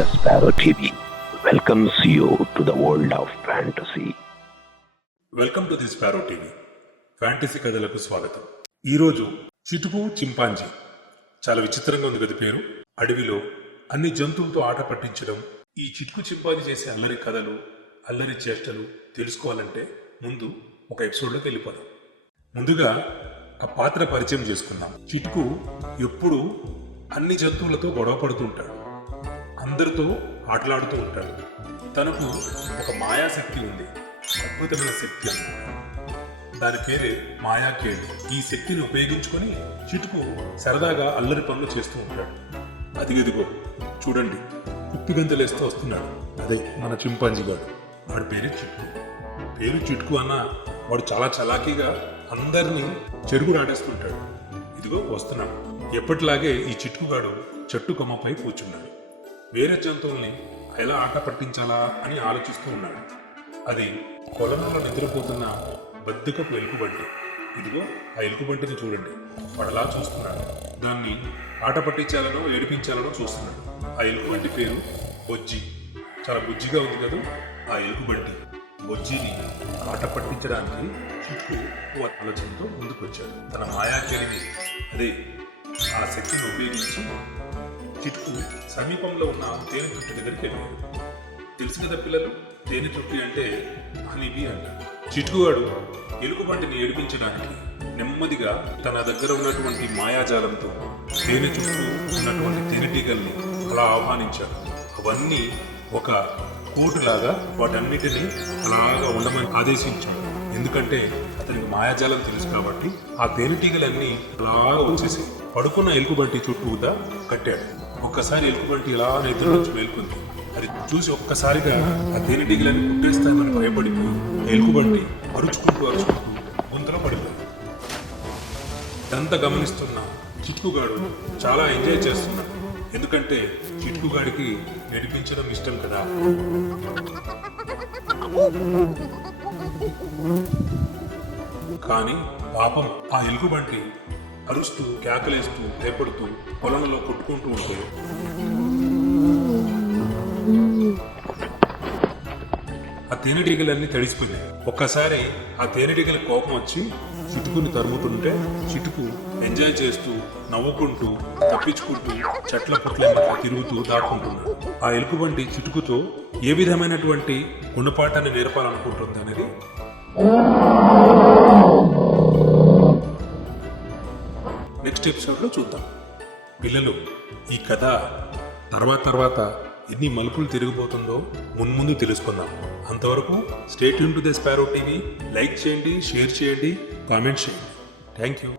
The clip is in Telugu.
The Sparrow TV welcomes you to the world of fantasy. Welcome to the sparrow TV fantasy కథలకు స్వాగతం. ఈరోజు చిటుకు చింపాంజీ. చాలా విచిత్రంగా ఉంది కదా పేరు. అడవిలో అన్ని జంతువులతో ఆట పట్టించడం, ఈ చిటుకు చింపాంజీ చేసే అల్లరి కథలు, అల్లరి చేష్టలు తెలుసుకోవాలంటే ముందు ఒక ఎపిసోడ్లోకి వెళ్ళిపోదాం. ముందుగా ఆ పాత్ర పరిచయం చేసుకుందాం. చిటుకు ఎప్పుడు అన్ని జంతువులతో గొడవ పడుతూ ఉంటాడు, అందరితో ఆటలాడుతూ ఉంటాడు. తనకు ఒక మాయాశక్తి ఉంది, అద్భుతమైన శక్తి అన్నమాట. దాని పేరే మాయాకేళి. ఈ శక్తిని ఉపయోగించుకొని చిటుకు సరదాగా అల్లరి పనులు చేస్తూ ఉంటాడు. అదిగదిగో చూడండి, కుప్పిగంతులేస్తూ వస్తున్నాడు. అదే మన చింపాంజీ గాడు. వాడి పేరే చిటుకు. పేరు చిటుకు అన్న వాడు చాలా చలాకీగా అందరినీ చెరుగు ఆడేస్తుంటాడు. ఇదిగో వస్తున్నాడు. ఎప్పటిలాగే ఈ చిటుకుగాడు చెట్టు కొమ్మపై కూర్చున్నాడు. వేరే జంతువుల్ని ఎలా ఆట పట్టించాలా అని ఆలోచిస్తూ ఉన్నాడు. అది కొలనులో నిద్రపోతున్న బద్దకపు ఎలుకబంటి. ఇదిగో ఆ ఎలుకబంటిని చూడండి, వాడలా చూస్తున్నాడు. దాన్ని ఆట పట్టించాలనో ఏడిపించాలనో చూస్తున్నాడు. ఆ ఎలుకబంటి పేరు బొజ్జి. చాలా బుజ్జిగా ఉంది కదా ఆ ఎలుకబంటి. బొజ్జిని ఆట పట్టించడానికి చిటుకు ఆలోచనతో ముందుకొచ్చాడు. తన మాయాకేళిని, అదే ఆ శక్తిని ఉపయోగించి చిటుకు సమీపంలో ఉన్న తేనె చుట్టు దగ్గరికి వెళ్ళాడు. తెలుసు కదా పిల్లలు, తేనె చుట్టి అంటే హనీబీ అంటారు. చిటుకుగాడు ఎలుకబంటిని ఏడిపించడానికి నెమ్మదిగా తన దగ్గర ఉన్నటువంటి మాయాజాలంతో తేనె చుట్టూ ఉన్నటువంటి తేనెటీగల్ని అలా ఆహ్వానించాడు. అవన్నీ ఒక కోటులాగా వాటన్నిటినీ అలాగా ఉండమని ఆదేశించాడు. ఎందుకంటే అతనికి మాయాజాలం తెలుసు కాబట్టి ఆ తేనెటీగలన్నీ అలాగా వచ్చేసి పడుకున్న ఎలుకబంటి చుట్టూగా కట్టాడు. ఒక్కసారి ఎలుకబంటి ఇలా నెత్తి నుంచి మేల్కొంది. అది చూసి ఒక్కసారిగా ఆ తేనెటీగలన్నీ కుట్టేస్తాయని భయపడిపోయి ఎలుకబంటి అరుచుకుంటూ గుంతలో పడిపోయింది. ఇదంతా గమనిస్తున్న చిటుకుగాడు చాలా ఎంజాయ్ చేస్తున్నాడు. ఎందుకంటే చిటుకుగాడికి నడిపించడం ఇష్టం కదా. కానీ పాపం ఆ ఎలుగుబంటి అరుస్తూ కేకలేస్తూ భయపడుతూ పొలంలో కొట్టుకుంటూ ఉంటే ఆ తేనెటీగలన్నీ తడిసిపోయినాయి. ఒక్కసారి ఆ తేనెటీగల కోపం వచ్చి చిటుకుని తరుముతుంటే చిటుకు ఎంజాయ్ చేస్తూ నవ్వుకుంటూ తప్పించుకుంటూ చెట్ల పుట్ల తిరుగుతూ దాక్కుంటున్నాడు. ఆ ఎలుకబంటి చిటుకుతో ఏ విధమైనటువంటి గుణపాఠాన్ని నేర్పాలనుకుంటుంది అనేది నెక్స్ట్ ఎపిసోడ్లో చూద్దాం. పిల్లలు, ఈ కథ తర్వాత ఎన్ని మలుపులు తిరిగిపోతుందో మున్ముందు తెలుసుకుందాం. అంతవరకు stay tune to the sparrow TV. Like చేయండి, షేర్ చేయండి, కామెంట్ చేయండి. Thank you.